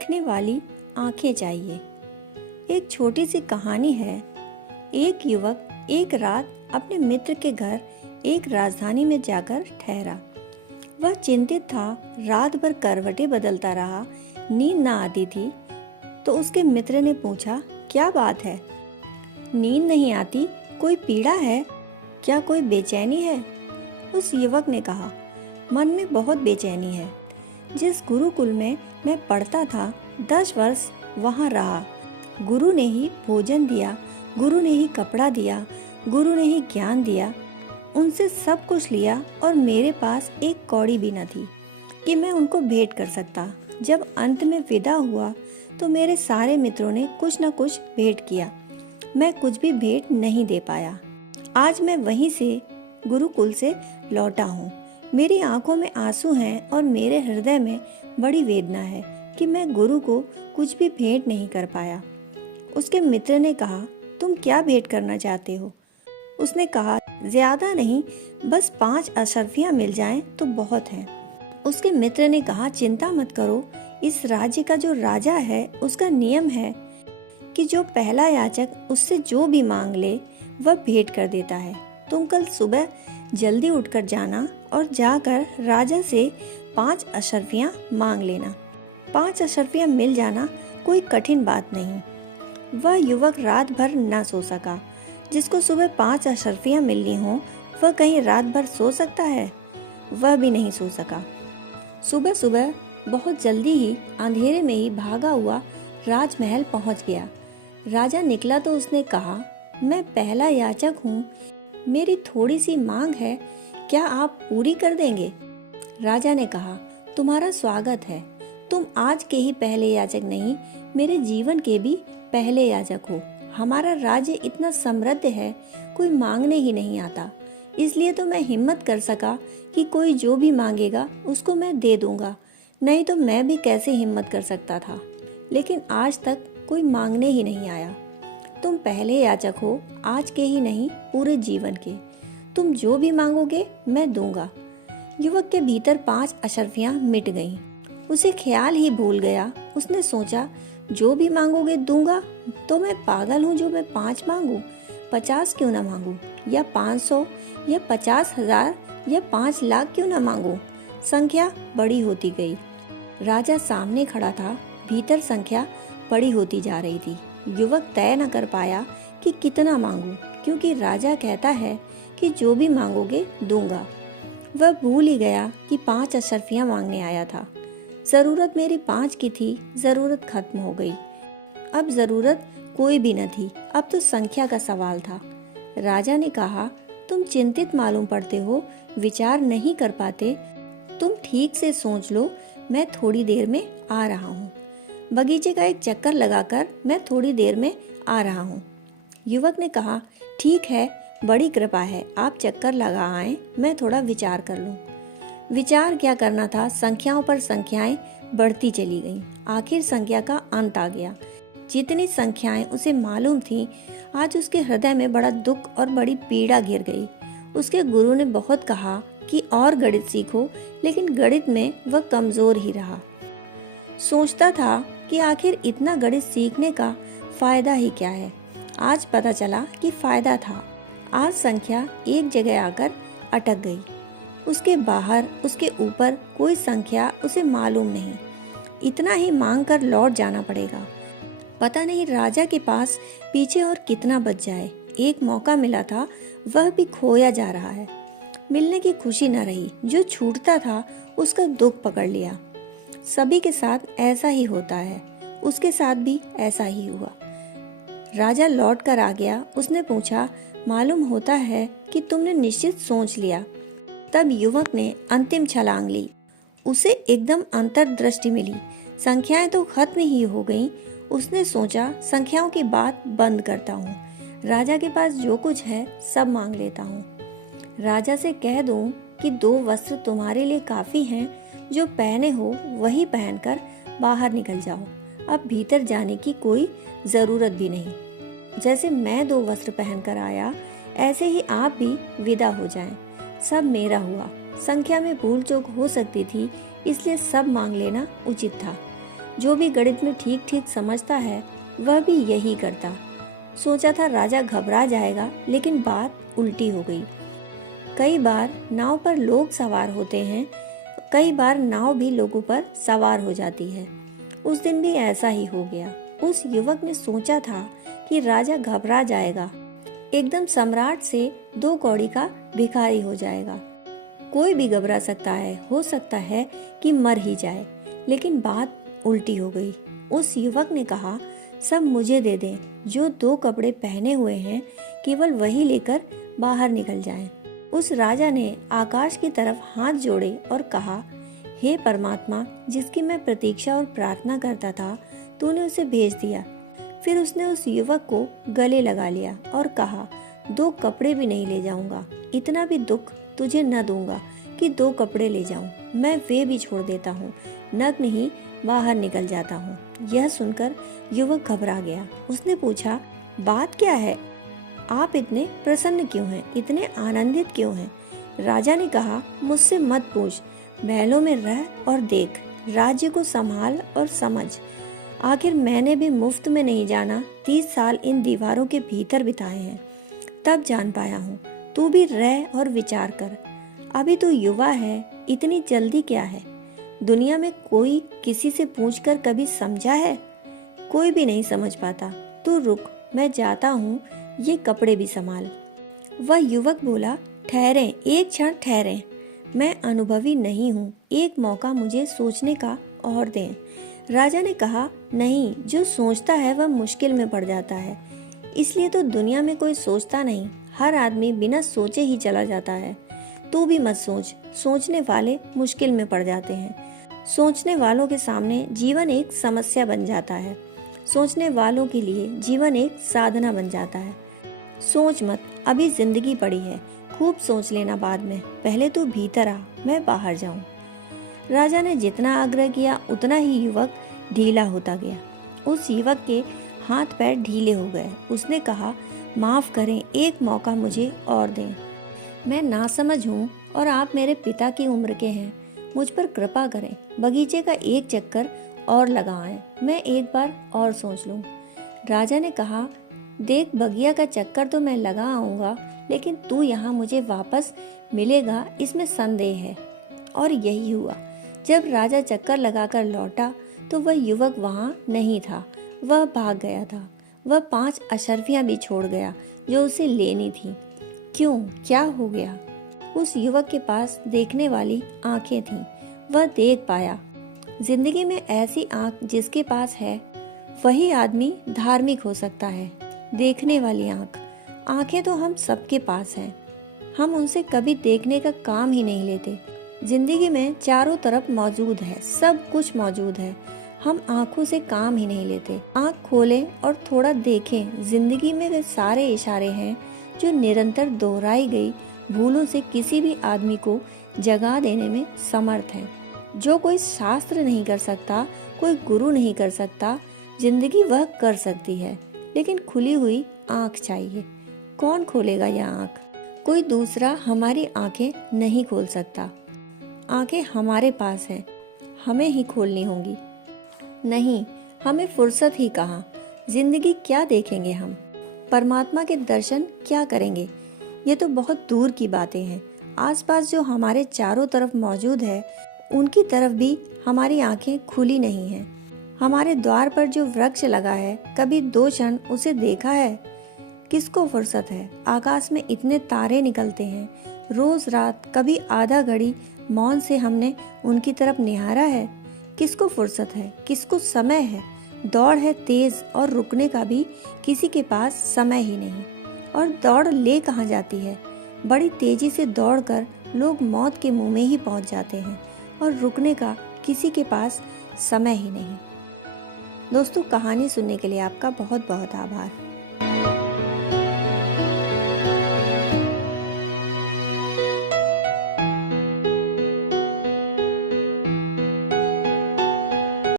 देखने वाली आंखें चाहिए। एक छोटी सी कहानी है। एक युवक एक रात अपने मित्र के घर एक राजधानी में जाकर ठहरा। वह चिंतित था, रात भर करवटें बदलता रहा, नींद ना आती थी। तो उसके मित्र ने पूछा, क्या बात है? नींद नहीं आती? कोई पीड़ा है? क्या कोई बेचैनी है? उस युवक ने कहा, मन में बहुत बेचैनी है। जिस गुरुकुल में मैं पढ़ता था, 10 वर्ष वहाँ रहा। गुरु ने ही भोजन दिया, गुरु ने ही कपड़ा दिया, गुरु ने ही ज्ञान दिया। उनसे सब कुछ लिया और मेरे पास एक कौड़ी भी न थी कि मैं उनको भेंट कर सकता। जब अंत में विदा हुआ तो मेरे सारे मित्रों ने कुछ न कुछ भेंट किया। मैं कुछ भी भेंट नहीं दे पाया। आज मैं वहीं से गुरुकुल से लौटा हूँ। मेरी आंखों में आंसू हैं और मेरे हृदय में बड़ी वेदना है कि मैं गुरु को कुछ भी भेंट नहीं कर पाया। उसके मित्र ने कहा, तुम क्या भेंट करना चाहते हो? उसने कहा, ज्यादा नहीं, बस 5 अशर्फियाँ मिल जाएं तो बहुत हैं। उसके मित्र ने कहा, चिंता मत करो, इस राज्य का जो राजा है उसका नियम है कि जो पहला याचक उससे जो भी मांग ले वह भेंट कर देता है। तुम कल सुबह जल्दी उठकर जाना और जाकर राजा से 5 अशर्फियाँ मांग लेना। 5 अशर्फियाँ मिल जाना कोई कठिन बात नहीं। वह युवक रात भर न सो सका। जिसको सुबह 5 अशर्फियाँ मिलनी हो वह कहीं रात भर सो सकता है? वह भी नहीं सो सका। सुबह सुबह बहुत जल्दी ही अंधेरे में ही भागा हुआ राजमहल पहुंच गया। राजा निकला तो उसने कहा, मैं पहला याचक हूँ, मेरी थोड़ी सी मांग है, क्या आप पूरी कर देंगे? राजा ने कहा, तुम्हारा स्वागत है। तुम आज के ही पहले याचक नहीं, मेरे जीवन के भी पहले याचक हो। हमारा राज्य इतना समृद्ध है, कोई मांगने ही नहीं आता। इसलिए तो मैं हिम्मत कर सका कि कोई जो भी मांगेगा उसको मैं दे दूंगा। नहीं तो मैं भी कैसे हिम्मत कर सकता था। लेकिन आज तक कोई मांगने ही नहीं आया। तुम पहले याचक हो, आज के ही नहीं, पूरे जीवन के। तुम जो भी मांगोगे मैं दूंगा। युवक के भीतर 5 अशर्फियां मिट गईं। उसे ख्याल ही भूल गया। उसने सोचा, जो भी मांगोगे दूंगा, तो मैं पागल हूँ जो मैं 5 मांगू? 50 क्यों ना मांगू, या 500 या 50,000 या 5 लाख क्यों ना मांगू? संख्या बड़ी होती गई। राजा सामने खड़ा था, भीतर संख्या बड़ी होती जा रही थी। युवक तय न कर पाया कि कितना मांगू, क्योंकि राजा कहता है कि जो भी मांगोगे दूंगा। वह भूल ही गया कि 5 अशर्फियाँ मांगने आया था। जरूरत मेरी 5 की थी, जरूरत खत्म हो गई। अब जरूरत कोई भी न थी, अब तो संख्या का सवाल था। राजा ने कहा, तुम चिंतित मालूम पड़ते हो, विचार नहीं कर पाते। तुम ठीक से सोच लो, मैं थोड़ी देर में आ रहा हूँ। बगीचे का एक चक्कर लगाकर मैं थोड़ी देर में आ रहा हूँ। युवक ने कहा, ठीक है, बड़ी कृपा है, आप चक्कर लगा आए, मैं थोड़ा विचार कर लूँ। विचार क्या करना था, संख्याओं पर संख्याएं बढ़ती चली गईं। आखिर संख्या का अंत आ गया। जितनी संख्याएं उसे मालूम थीं, आज उसके हृदय में बड़ा दुख और बड़ी पीड़ा घिर गई। उसके गुरु ने बहुत कहा कि और गणित सीखो, लेकिन गणित में वह कमजोर ही रहा। सोचता था कि आखिर इतना गणित सीखने का फायदा ही क्या है। आज पता चला कि फायदा था। आज संख्या एक जगह आकर अटक गई। उसके बाहर, उसके ऊपर कोई संख्या उसे मालूम नहीं। इतना ही मांग कर लौट जाना पड़ेगा। पता नहीं राजा के पास पीछे और कितना बच जाए। एक मौका मिला था, वह भी खोया जा रहा है। मिलने की खुशी न रही, जो छूटता था उसका दुख पकड़ लिया। सभी के साथ ऐसा ही होता है, उसके साथ भी ऐसा ही हुआ। राजा लौट कर आ गया। उसने पूछा, मालूम होता है कि तुमने निश्चित सोच लिया। तब युवक ने अंतिम छलांग ली। उसे एकदम अंतर्दृष्टि मिली। संख्याएं तो खत्म ही हो गईं। उसने सोचा, संख्याओं की बात बंद करता हूँ। राजा के पास जो कुछ है सब मांग लेता हूँ। राजा से कह दूं कि 2 वस्त्र तुम्हारे लिए काफी हैं, जो पहने हो वही पहनकर बाहर निकल जाओ। अब भीतर जाने की कोई जरूरत भी नहीं। जैसे मैं 2 वस्त्र पहनकर आया, ऐसे ही आप भी विदा हो जाएं। सब मेरा हुआ। संख्या में भूल चूक हो सकती थी, इसलिए सब मांग लेना उचित था। जो भी गणित में ठीक ठीक समझता है वह भी यही करता। सोचा था राजा घबरा जाएगा, लेकिन बात उल्टी हो गई। कई बार नाव पर लोग सवार होते हैं, कई बार नाव भी लोगों पर सवार हो जाती है। उस दिन भी ऐसा ही हो गया। उस युवक ने सोचा था कि राजा घबरा जाएगा, एकदम सम्राट से 2 कौड़ी का भिखारी हो जाएगा। कोई भी घबरा सकता है, हो सकता है कि मर ही जाए। लेकिन बात उल्टी हो गई। उस युवक ने कहा, सब मुझे दे दें, जो 2 कपड़े पहने हुए हैं केवल वही लेकर बाहर निकल जाएं। उस राजा ने आकाश की तरफ हाथ जोड़े और कहा, हे परमात्मा, जिसकी मैं प्रतीक्षा और प्रार्थना करता था, तूने उसे भेज दिया। फिर उसने उस युवक को गले लगा लिया और कहा, 2 कपड़े भी नहीं ले जाऊंगा, इतना भी दुख तुझे न दूंगा कि 2 कपड़े ले जाऊं। मैं वे भी छोड़ देता हूँ, नग्न ही बाहर निकल जाता हूँ। यह सुनकर युवक घबरा गया। उसने पूछा, बात क्या है? आप इतने प्रसन्न क्यों हैं, इतने आनंदित क्यों हैं? राजा ने कहा, मुझसे मत पूछ, महलों में रह और देख, राज्य को संभाल और समझ। आखिर मैंने भी मुफ्त में नहीं जाना, 30 साल इन दीवारों के भीतर बिताए हैं, तब जान पाया हूँ। तू भी रह और विचार कर। अभी तू युवा है, इतनी जल्दी क्या है? दुनिया में कोई किसी से पूछकर कभी समझा है? कोई भी नहीं समझ पाता। तू रुक, मैं जाता हूँ, ये कपड़े भी संभाल। वह युवक बोला, ठहरें, एक क्षण ठहरें, मैं अनुभवी नहीं हूँ, एक मौका मुझे सोचने का और दें। राजा ने कहा, नहीं, जो सोचता है वह मुश्किल में पड़ जाता है। इसलिए तो दुनिया में कोई सोचता नहीं, हर आदमी बिना सोचे ही चला जाता है। तू भी मत सोच, सोचने वाले मुश्किल में पड़ जाते हैं। सोचने वालों के सामने जीवन एक समस्या बन जाता है, सोचने वालों के लिए जीवन एक साधना बन जाता है। सोच मत, अभी जिंदगी पड़ी है, खूब सोच लेना बाद में। पहले तू भीतर आ, मैं बाहर जाऊं। राजा ने जितना आग्रह किया उतना ही युवक ढीला होता गया। उस युवक के हाथ पैर ढीले हो गए। उसने कहा, माफ करें, एक मौका मुझे और दें। मैं नासमझ हूँ और आप मेरे पिता की उम्र के हैं, मुझ पर कृपा करें। बगीचे का एक चक्कर और लगाएं, मैं एक बार और सोच लूं। राजा ने कहा, देख, बगिया का चक्कर तो मैं लगा आऊंगा, लेकिन तू यहाँ मुझे वापस मिलेगा इसमें संदेह है। और यही हुआ। जब राजा चक्कर लगाकर लौटा तो वह युवक वहाँ नहीं था, वह भाग गया था। वह 5 अशर्फियाँ भी छोड़ गया जो उसे लेनी थी। क्यों, क्या हो गया? उस युवक के पास देखने वाली आंखें थीं। वह देख पाया। जिंदगी में ऐसी आंख जिसके पास है, वही आदमी धार्मिक हो सकता है। देखने वाली आंख। आंखें तो हम सबके पास हैं, हम उनसे कभी देखने का काम ही नहीं लेते। जिंदगी में चारों तरफ मौजूद है, सब कुछ मौजूद है, हम आंखों से काम ही नहीं लेते। आंख खोलें और थोड़ा देखें। जिंदगी में वे सारे इशारे हैं जो निरंतर दोहराई गई भूलों से किसी भी आदमी को जगा देने में समर्थ हैं। जो कोई शास्त्र नहीं कर सकता, कोई गुरु नहीं कर सकता, जिंदगी वह कर सकती है। लेकिन खुली हुई आंख चाहिए। कौन खोलेगा यह आंख? कोई दूसरा हमारी आंखें नहीं खोल सकता। आंखें हमारे पास हैं, हमें ही खोलनी होंगी। नहीं, हमें फुर्सत ही कहाँ। जिंदगी क्या देखेंगे हम? परमात्मा के दर्शन क्या करेंगे? ये तो बहुत दूर की बातें हैं। आसपास जो हमारे चारों तरफ मौजूद है, उनकी तरफ भी हमारी आंखें खुली नहीं हैं। हमारे द्वार पर जो वृक्ष लगा है, कभी 2 क्षण उसे देखा है? किसको फुर्सत है? आकाश में इतने तारे निकलते हैं, रोज रात, कभी आधा घड़ी मौन से हमने उनकी तरफ निहारा है? किसको फुर्सत है? किसको समय है? दौड़ है तेज और रुकने का भी किसी के पास समय ही नहीं। और दौड़ ले कहाँ जाती है? बड़ी तेजी से दौड़कर लोग मौत के मुंह में ही पहुंच जाते हैं और रुकने का किसी के पास समय ही नहीं। दोस्तों, कहानी सुनने के लिए आपका बहुत बहुत आभार।